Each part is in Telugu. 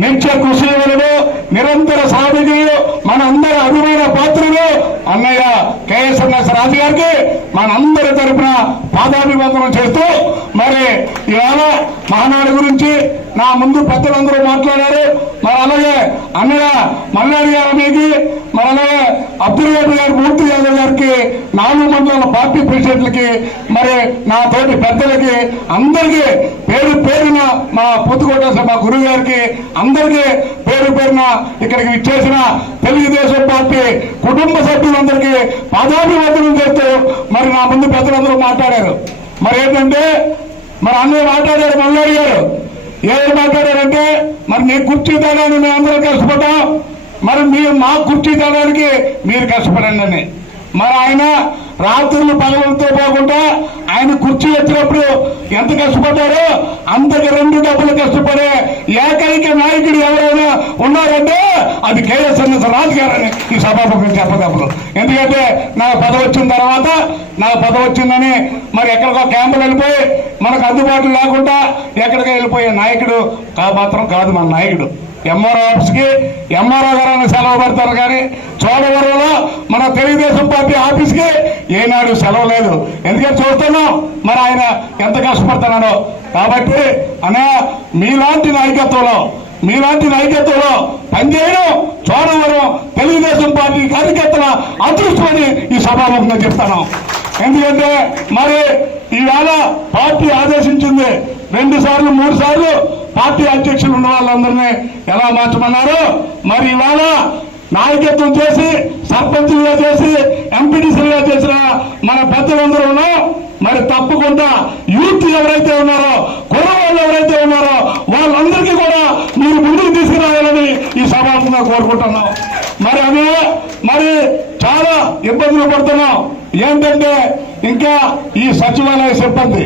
నిత్య కృషివరుడు నిరంతర సాధికులు మన అందరి అభిమాన పాత్రలు. అన్నయ్య కేఎస్ఎన్ఎస్ రాజు గారికి మనందరి తరపున పాదాభివందనం చేస్తూ మరి ఇవాళ మహానాడు గురించి నా ముందు పెద్దలందరూ మాట్లాడారు. మరి అలాగే అన్నయ్య మల్లాడి గారికి మరి అలాగే అబ్దుల్ గని గారి మూర్తి నాలుగు మండల పార్టీ ప్రెసిడెంట్లకి మరి నా తోటి పెద్దలకి అందరికీ పేరు పేరున మా పొత్తుకోట మా గురువు గారికి అందరికీ పేరు పేరున ఇక్కడికి ఇచ్చేసిన తెలుగుదేశం పార్టీ కుటుంబ సభ్యులందరికీ పదాభివందనం చేస్తూ మరి నా ముందు పెద్దలందరూ మాట్లాడారు. మరి ఏంటంటే మరి అందరూ మాట్లాడారు మల్లారి గారు. ఏం మాట్లాడారంటే మరి నీ కుర్చీ తేడానికి మేము అందరం కష్టపడ్డాం మరి మీరు మా కుర్చీ తేడానికి మీరు కష్టపడండి అని. మరి ఆయన రాత్రులు పగలతో పోకుండా ఆయన కుర్చీ వచ్చినప్పుడు ఎంత కష్టపడ్డారో అంతకు రెండు డబ్బులు కష్టపడే ఏకైక నాయకుడు ఎవరైనా ఉన్నారంటే అది కేఎస్ రాజు గారని ఈ సభాపతి చెప్పదప్పుడు ఎందుకంటే నాకు పదవి వచ్చిన తర్వాత నాకు పదవి వచ్చిందని మరి ఎక్కడికో క్యాంపులు వెళ్ళిపోయి మనకు అందుబాటులో లేకుండా ఎక్కడికో వెళ్ళిపోయే నాయకుడు కా మాత్రం కాదు మన నాయకుడు. ఎంఆర్ఓ ఆఫీస్కి ఎంఆర్ఓ గారు సెలవు పెడతారు కానీ చోడవరంలో మన తెలుగుదేశం పార్టీ ఆఫీస్కి ఏనాడు సెలవు లేదు. ఎందుకంటే చూస్తున్నాం? మరి ఆయన ఎంత కష్టపడుతున్నాడో కాబట్టి అనే మీలాంటి నాయకత్వంలో మీలాంటి నాయకత్వంలో పనిచేయడం చోడవరం తెలుగుదేశం పార్టీ కార్యకర్తల అదృష్టమని ఈ సభాముఖంగా చెప్తాను ఎందుకంటే మరి ఈవేళ పార్టీ ఆదేశించింది రెండు సార్లు మూడు సార్లు పార్టీ అధ్యక్షులు ఉన్న వాళ్ళందరినీ ఎలా మార్చమన్నారు? మరి ఇవాళ నాయకత్వం చేసి సర్పంచులుగా చేసి ఎంపీడీసీలుగా చేసిన మన పెద్దలందరూ ఉన్నాం మరి తప్పకుండా యూత్ ఎవరైతే ఉన్నారో కుర్రవాళ్ళు ఎవరైతే ఉన్నారో వాళ్ళందరికీ కూడా మీరు ముందుకు తీసుకురావాలని ఈ సభాముఖంగా కోరుకుంటున్నాం. మరి అదే మరి చాలా ఇబ్బందులు పడుతున్నాం. ఏంటంటే ఇంకా ఈ సచివాలయ సిబ్బంది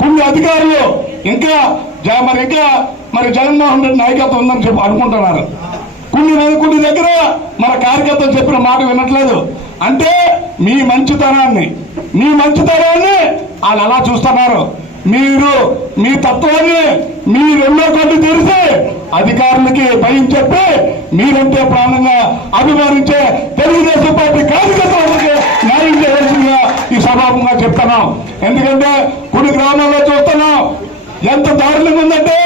కొన్ని అధికారులు ఇంకా జ- మరి ఇంకా మరి జగన్మోహన్ రెడ్డి నాయకత్వం ఉందని చెప్పి అనుకుంటున్నారు. కొన్ని కొన్ని దగ్గర మన కార్యకర్తలు చెప్పిన మాట వినట్లేదు. అంటే మీ మంచితనాన్ని మీ మంచితనాన్ని వాళ్ళు అలా చూస్తున్నారు? మీరు మీ తత్వాన్ని మీ రెండో కళ్ళు తెరిచి అధికారులకి భయం చెప్పి మీరంటే ప్రాణంగా అభిమానించే తెలుగుదేశం పార్టీ కార్యకర్తలకి సభాముఖంగా ఎందుకంటే కొన్ని గ్రామాల్లో చూస్తున్నాం. ఎంత దారుణంగా ఉందంటే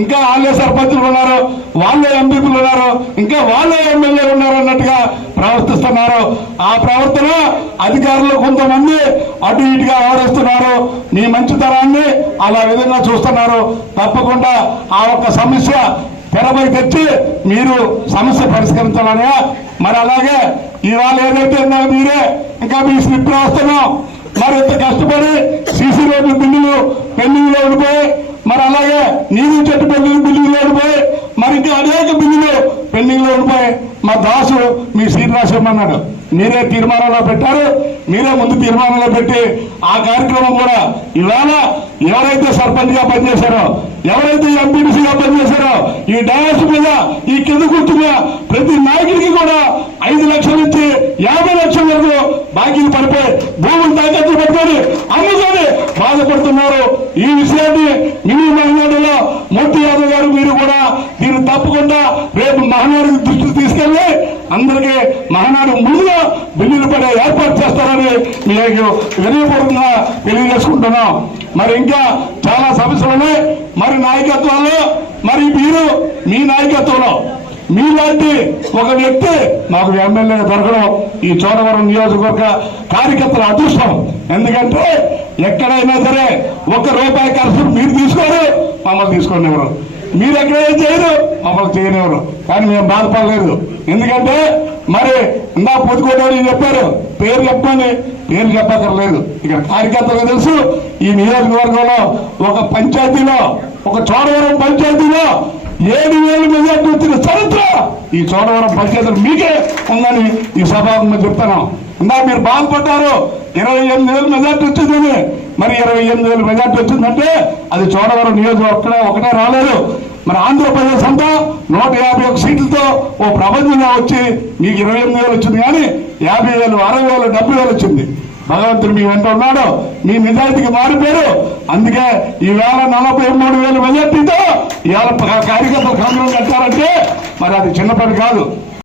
ఇంకా వాళ్ళే సర్పంచులు ఉన్నారు వాళ్ళే ఎంపీలు ఉన్నారు ఇంకా వాళ్ళే ఎమ్మెల్యేలు ఉన్నారు అన్నట్టుగా ప్రవర్తిస్తున్నారు. ఆ ప్రవర్తన అధికారులు కొంతమంది అటు ఇటుగా ఆడేస్తున్నారు. నీ మంచి మంచితనాన్ని అలా విధంగా చూస్తున్నారు. తప్పకుండా ఆ ఒక్క సమస్య తెరపై తెచ్చి మీరు సమస్య పరిష్కరించాలనే మరి అలాగే ఇవాళ ఏదైతే మీరే ఇంకా మీ స్లిప్ రాస్తున్నాం. మరి ఇంత కష్టపడి సీసీ రోడ్లు బిల్లులు పెండింగ్ ఉండిపోయి మరి అలాగే నీరు చెట్టు పెళ్ళి బిల్లులు ఉండిపోయి మరి ఇంకా అనేక బిల్లులు పెండింగ్ ఉండిపోయి మా దాసు మీ సీట్ రాసేమన్నాడు మీరే తీర్మానంలో పెట్టారు మీరే ముందు తీర్మానంలో పెట్టి ఆ కార్యక్రమం కూడా ఇవాళ ఎవరైతే సర్పంచ్గా పనిచేశారో ఎవరైతే ఎంపీడీసీగా పనిచేశారో ఈ డయాస్ మీద ఈ కింద కూర్చున్న ప్రతి నాయకుడికి కూడా ఐదు లక్షల నుంచి యాభై లక్షల వరకు బాకీలు పడిపోయి భూములు ఈ విషయాన్ని మినీ మహిళలో మూర్తి యాదవ్ గారు మీరు కూడా దీన్ని తప్పకుండా రేపు మహానాడు దృష్టికి తీసుకెళ్ళి అందరికీ మహానాడు ముందుగా బిల్లులు పడే ఏర్పాటు చేస్తారని మీకు వినయపూర్వకంగా తెలియజేసుకుంటున్నాం. మరి ఇంకా చాలా సమస్యలు ఉన్నాయి. మరి నాయకత్వాల్లో మరి మీరు మీ నాయకత్వంలో మీలాంటి ఒక వ్యక్తి మాకు ఎమ్మెల్యే దొరకడం ఈ చోడవరం నియోజకవర్గ కార్యకర్తల అదృష్టం. ఎందుకంటే ఎక్కడైనా సరే ఒక్క రూపాయి ఖర్చు మీరు తీసుకోరు మమ్మల్ని తీసుకోండి ఎవరు మీరు ఎక్కడ చేయరు మమ్మల్ని చేయనివ్వరు. కానీ మేము బాధపడలేదు. ఎందుకంటే మరి నా పొద్దుకోవడం చెప్పారు? పేరు చెప్పని పేరు చెప్పక్కర్లేదు. ఇక్కడ కార్యకర్తలకు తెలుసు ఈ నియోజకవర్గంలో ఒక పంచాయతీలో ఒక చోడవరం పంచాయతీలో ఏడు వేలు మెజార్టీ వచ్చిన చరిత్ర. ఈ చోడవరం పంచాయతీ మీకే ఉందని ఈ సభాముఖంగా చెప్తున్నాం. ఇందా మీరు బాధపడ్డారు ఇరవై ఎనిమిది వేలు మెజార్టీ వచ్చిందని. మరి ఇరవై ఎనిమిది వేలు మెజార్టీ వచ్చిందంటే అది చోడవరం నియోజకవర్గం ఒకటే రాలేదు. మరి ఆంధ్రప్రదేశ్ అంతా నూట యాభై ఒక సీట్లతో ఓ ప్రపంచంగా వచ్చి మీకు ఇరవై ఎనిమిది వేలు వచ్చింది కానీ యాభై వేలు అరవై వేలు డెబ్బై వేలు వచ్చింది. భగవంతుడు మీ వెంట ఉన్నాడు. మీ నిజాయితీకి మారిపోయారు అందుకే ఈవేళ నలభై మూడు వేల మెజార్టీతో ఇవాళ కార్యకర్తలు కంపెనీ కట్టారంటే మరి అది చిన్న పని కాదు.